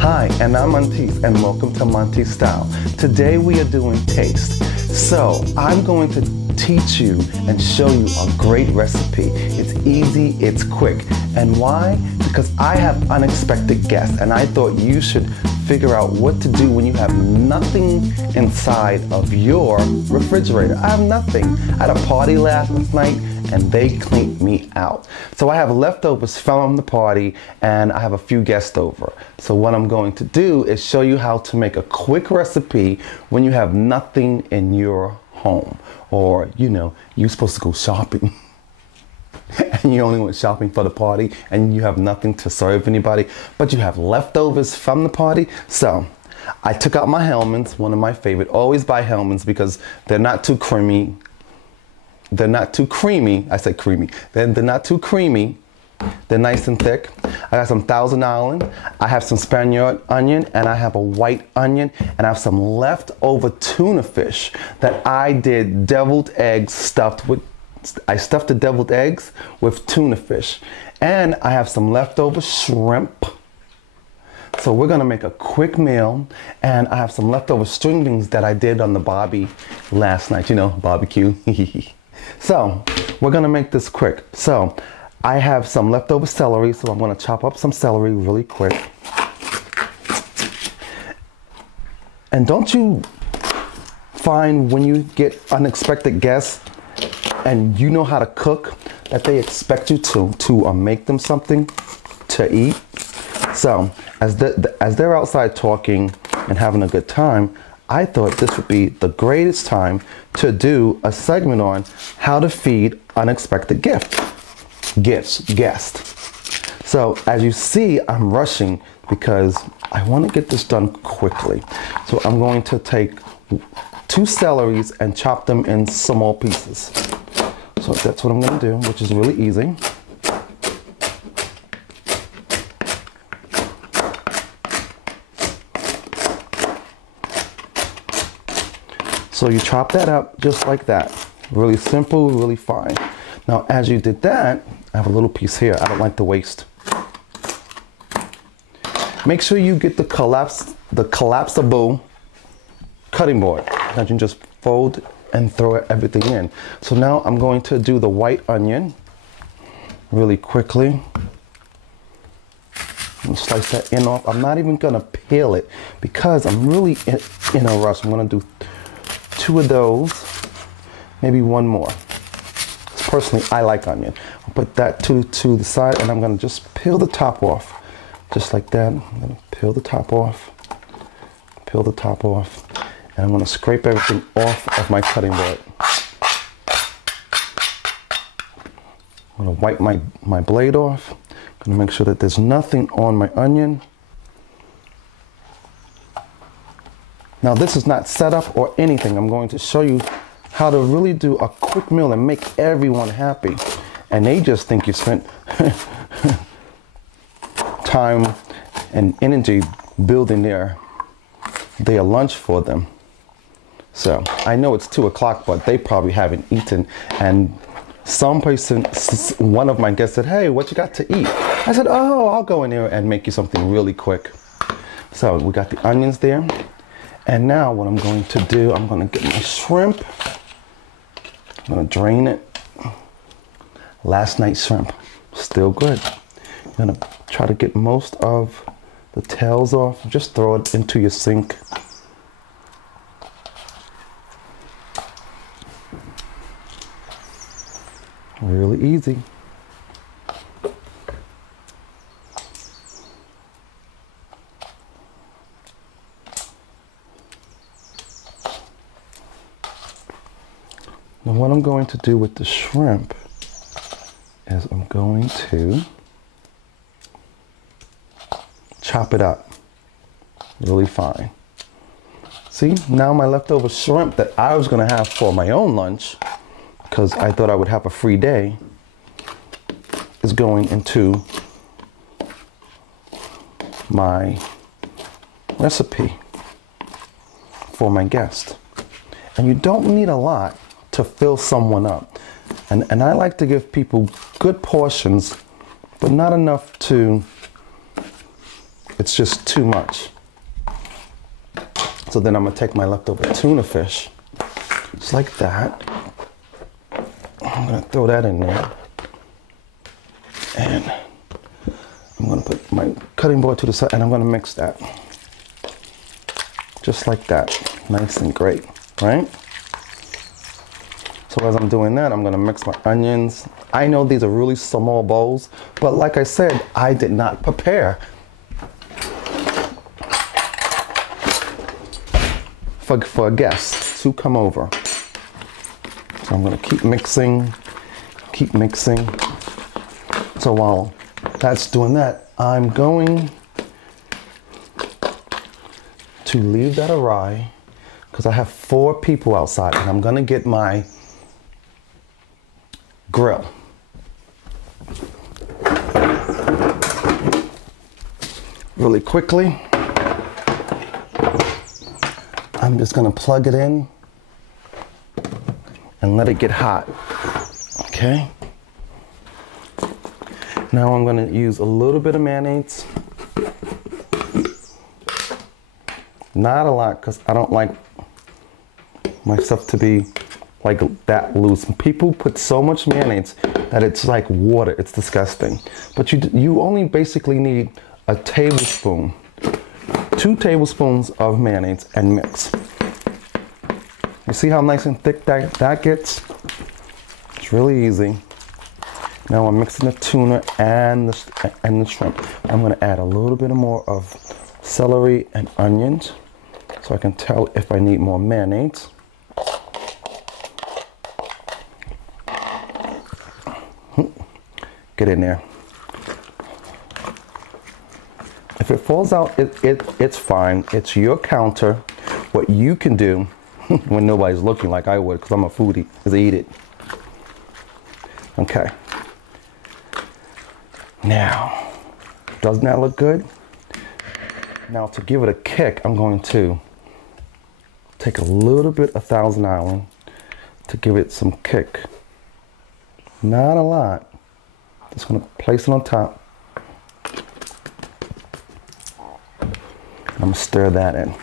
Hi, and I'm Monteys, and welcome to MonteysStyle. Today we are doing taste. So I'm going to teach you and show you a great recipe. It's easy, it's quick. And why? Because I have unexpected guests, and I thought you should figure out what to do when you have nothing inside of your refrigerator. I have nothing. I had a party last night and they cleaned me out. So I have leftovers from the party and I have a few guests over. So what I'm going to do is show you how to make a quick recipe when you have nothing in your home, or you're supposed to go shopping and you only went shopping for the party and you have nothing to serve anybody, but you have leftovers from the party. So I took out my Hellmann's, one of my favorite. Always buy Hellmann's because they're not too creamy. They're not too creamy. I said creamy. They're not too creamy. They're nice and thick. I got some Thousand Island. I have some Spaniard onion, and I have a white onion, and I have some leftover tuna fish that I did deviled eggs stuffed with. I stuffed the deviled eggs with tuna fish, and I have some leftover shrimp. So we're gonna make a quick meal, and I have some leftover string beans that I did on the barbie last night. Barbecue. So we're gonna make this quick. So I have some leftover celery, so I'm gonna chop up some celery really quick. And don't you find when you get unexpected guests and you know how to cook that they expect you to make them something to eat? So as they're outside talking and having a good time, I thought this would be the greatest time to do a segment on how to feed unexpected guests. So as you see, I'm rushing because I want to get this done quickly. So I'm going to take 2 celeries and chop them in small pieces. So that's what I'm going to do, which is really easy. So you chop that up just like that. Really simple, really fine. Now, as you did that, I have a little piece here. I don't like to waste. Make sure you get the collapsible cutting board that you can just fold and throw everything in. So now I'm going to do the white onion really quickly. And slice that in off. I'm not even gonna peel it because I'm really in a rush. I'm gonna do 2 of those, maybe 1 more. Personally, I like onion. I'll put that to the side, and I'm gonna just peel the top off, just like that. I'm gonna peel the top off, and I'm gonna scrape everything off of my cutting board. I'm gonna wipe my blade off. I'm gonna make sure that there's nothing on my onion. Now this is not set up or anything. I'm going to show you how to really do a quick meal and make everyone happy. And they just think you spent time and energy building their lunch for them. So I know it's 2 o'clock, but they probably haven't eaten. And one of my guests said, "Hey, what you got to eat?" I said, "Oh, I'll go in there and make you something really quick." So we got the onions there. And now what I'm going to do, I'm going to get my shrimp. I'm going to drain it. Last night's shrimp, still good. I'm going to try to get most of the tails off. Just throw it into your sink. Really easy. Now what I'm going to do with the shrimp is I'm going to chop it up really fine. See, now my leftover shrimp that I was going to have for my own lunch, because I thought I would have a free day, is going into my recipe for my guest. And you don't need a lot to fill someone up. And I like to give people good portions, but not enough to it's just too much. So then I'm gonna take my leftover tuna fish, just like that. I'm gonna throw that in there. And I'm gonna put my cutting board to the side and I'm gonna mix that. Just like that, nice and great, right? So as I'm doing that, I'm gonna mix my onions. I know these are really small bowls, but like I said, I did not prepare for a guest to come over. So I'm gonna keep mixing. So while that's doing that, I'm going to leave that awry because I have 4 people outside and I'm gonna get my grill. Really quickly, I'm just gonna plug it in and let it get hot, okay? Now I'm gonna use a little bit of mayonnaise. Not a lot, because I don't like my stuff to be like that loose. People put so much mayonnaise that it's like water. It's disgusting. But you only basically need a tablespoon, 2 tablespoons of mayonnaise and mix. You see how nice and thick that gets? It's really easy. Now I'm mixing the tuna and the shrimp. I'm gonna add a little bit more of celery and onions so I can tell if I need more mayonnaise. Get in there. If it falls out, it's fine. It's your counter. What you can do when nobody's looking, like I would, because I'm a foodie, is eat it. Okay. Now, doesn't that look good? Now to give it a kick, I'm going to take a little bit of Thousand Island to give it some kick. Not a lot. Just gonna place it on top. I'm gonna stir that in.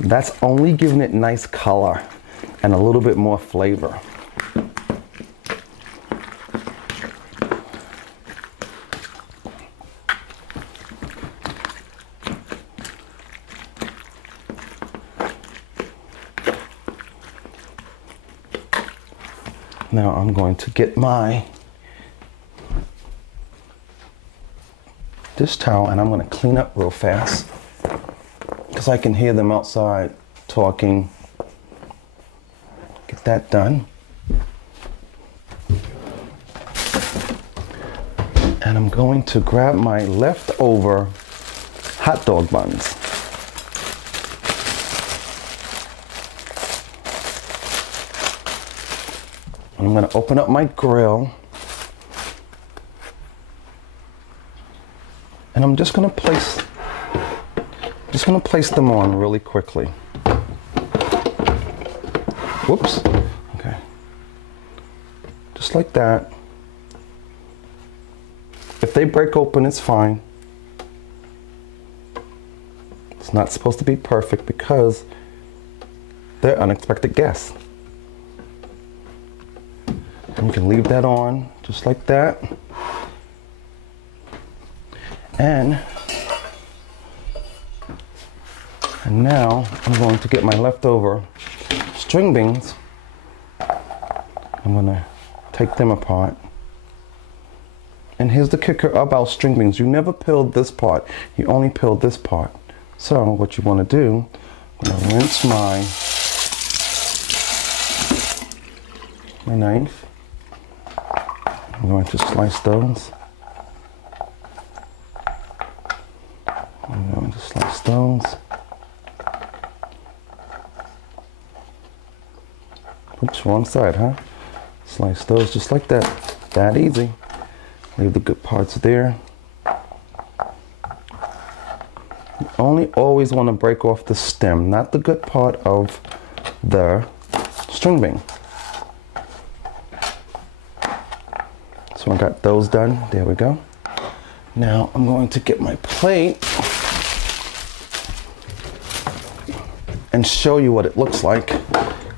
That's only giving it nice color and a little bit more flavor. Now I'm going to get my dish towel and I'm going to clean up real fast because I can hear them outside talking. Get that done. And I'm going to grab my leftover hot dog buns. I'm going to open up my grill and I'm just going to place them on really quickly. Whoops. Okay. Just like that. If they break open, it's fine. It's not supposed to be perfect because they're unexpected guests. And you can leave that on just like that. And now I'm going to get my leftover string beans. I'm going to take them apart. And here's the kicker about string beans. You never peel this part. You only peel this part. So what you want to do, I'm going to rinse my knife. I'm going to slice those. I'm going to slice those. Oops, wrong side, huh? Slice those just like that. That easy. Leave the good parts there. You only always want to break off the stem, not the good part of the string bean. So I got those done. There we go. Now I'm going to get my plate and show you what it looks like.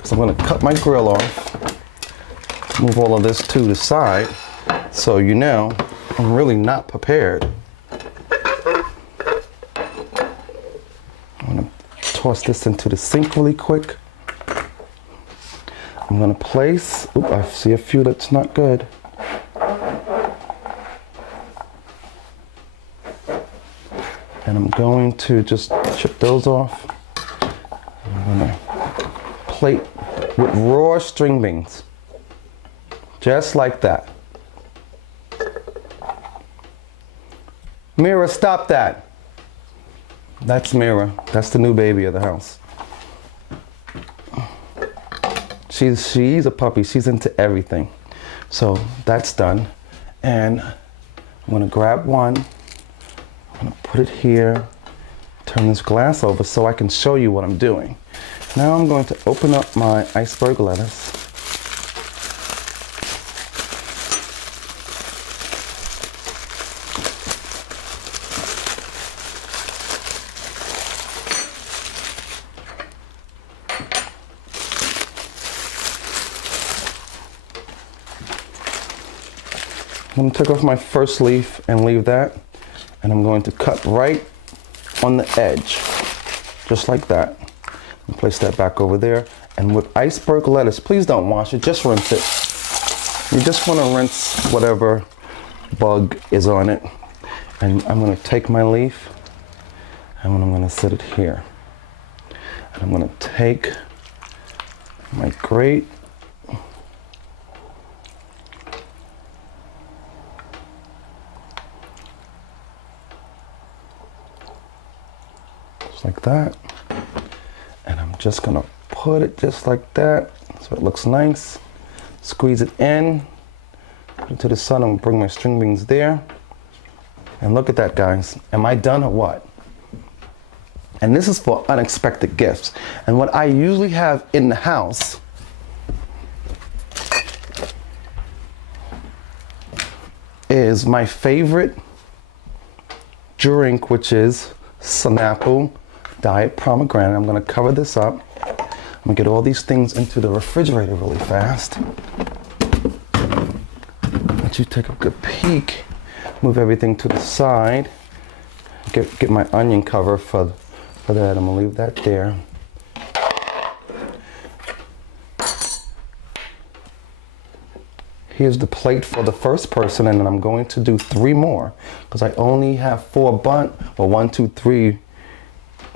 So I'm going to cut my grill off, move all of this to the side, so you know I'm really not prepared. I'm going to toss this into the sink really quick. I'm going to place, oop, I see a few that's not good. And I'm going to just chip those off. I'm going to plate with raw string beans. Just like that. Mira, stop that. That's Mira. That's the new baby of the house. She's a puppy. She's into everything. So that's done. And I'm going to grab one. I'm going to put it here. Turn this glass over so I can show you what I'm doing. Now I'm going to open up my iceberg lettuce. I'm going to take off my first leaf and leave that. And I'm going to cut right on the edge, just like that. And place that back over there. And with iceberg lettuce, please don't wash it, just rinse it. You just want to rinse whatever bug is on it. And I'm going to take my leaf and I'm going to set it here. And I'm going to take my grate. Like that, and I'm just gonna put it just like that so it looks nice. Squeeze it in, put it to the side. I'm gonna bring my string beans there, and look at that, guys. Am I done or what? And this is for unexpected gifts. And what I usually have in the house is my favorite drink, which is Snapple Diet Pomegranate. I'm going to cover this up. I'm going to get all these things into the refrigerator really fast. Let you take a good peek. Move everything to the side. Get my onion cover for that. I'm going to leave that there. Here's the plate for the first person, and then I'm going to do 3 more because I only have 4 3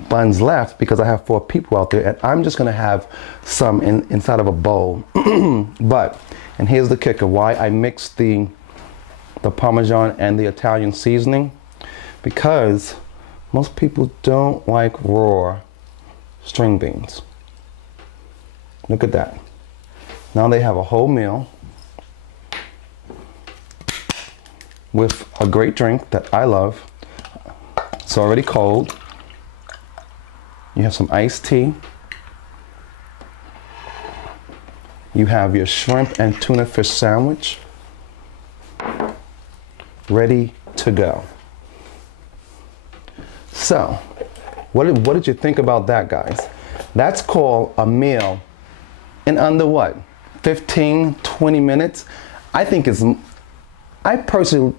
buns left because I have 4 people out there, and I'm just gonna have some inside of a bowl. And here's the kicker, why I mixed the Parmesan and the Italian seasoning, because most people don't like raw string beans. Look at that. Now they have a whole meal with a great drink that I love. It's already cold. You have some iced tea. You have your shrimp and tuna fish sandwich ready to go. So, what did you think about that, guys? That's called a meal in under what? 15, 20 minutes? I think it's, I personally,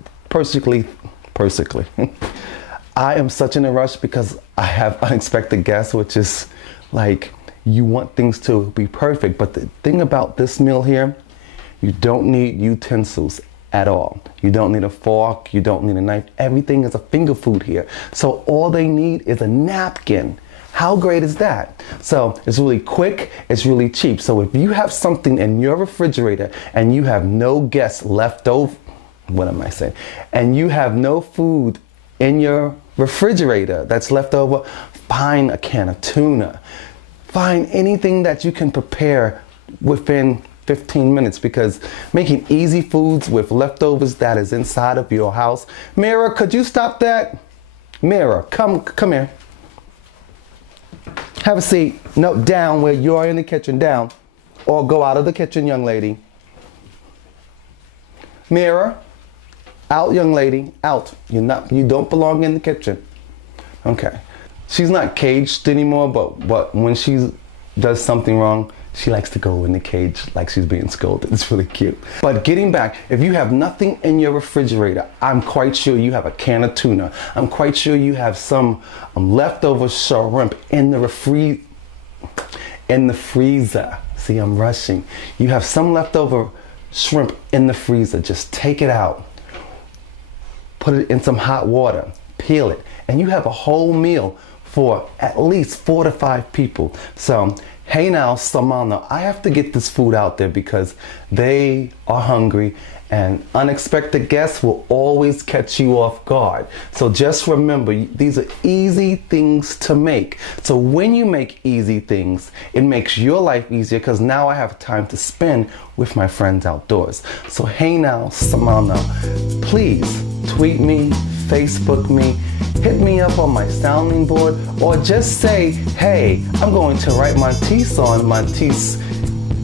I am such in a rush because I have unexpected guests, which is like, you want things to be perfect. But the thing about this meal here, you don't need utensils at all. You don't need a fork, you don't need a knife. Everything is a finger food here. So all they need is a napkin. How great is that? So it's really quick, it's really cheap. So if you have something in your refrigerator and you have no guests left over, what am I saying? And you have no food in your refrigerator that's left over, find a can of tuna. Find anything that you can prepare within 15 minutes, because making easy foods with leftovers that is inside of your house. Mira, could you stop that? Mira, come here. Have a seat. No, down where you are in the kitchen, down. Or go out of the kitchen, young lady. Mira, Out, young lady, out. You don't belong in the kitchen. Okay. She's not caged anymore, but when she does something wrong, she likes to go in the cage like she's being scolded. It's really cute. But getting back, if you have nothing in your refrigerator, I'm quite sure you have a can of tuna. I'm quite sure you have some leftover shrimp in the freezer. See, I'm rushing. You have some leftover shrimp in the freezer. Just take it out. Put it in some hot water. Peel it. And you have a whole meal for at least 4 to 5 people. So, hey now, Samana, I have to get this food out there because they are hungry and unexpected guests will always catch you off guard. So just remember, these are easy things to make. So when you make easy things, it makes your life easier because now I have time to spend with my friends outdoors. So hey now, Samana, please tweet me, Facebook me, hit me up on my sounding board, or just say, hey, I'm going to write Monteys on Monteys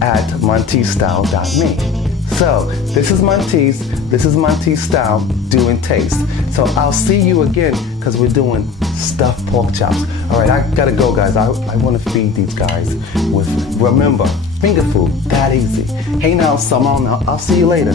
at MonteysStyle.me. So, this is Monteys, this is MonteysStyle doing taste. So I'll see you again because we're doing stuffed pork chops. All right, I gotta go, guys. I want to feed these guys with, remember, finger food, that easy. Hey now, Samana, I'll see you later.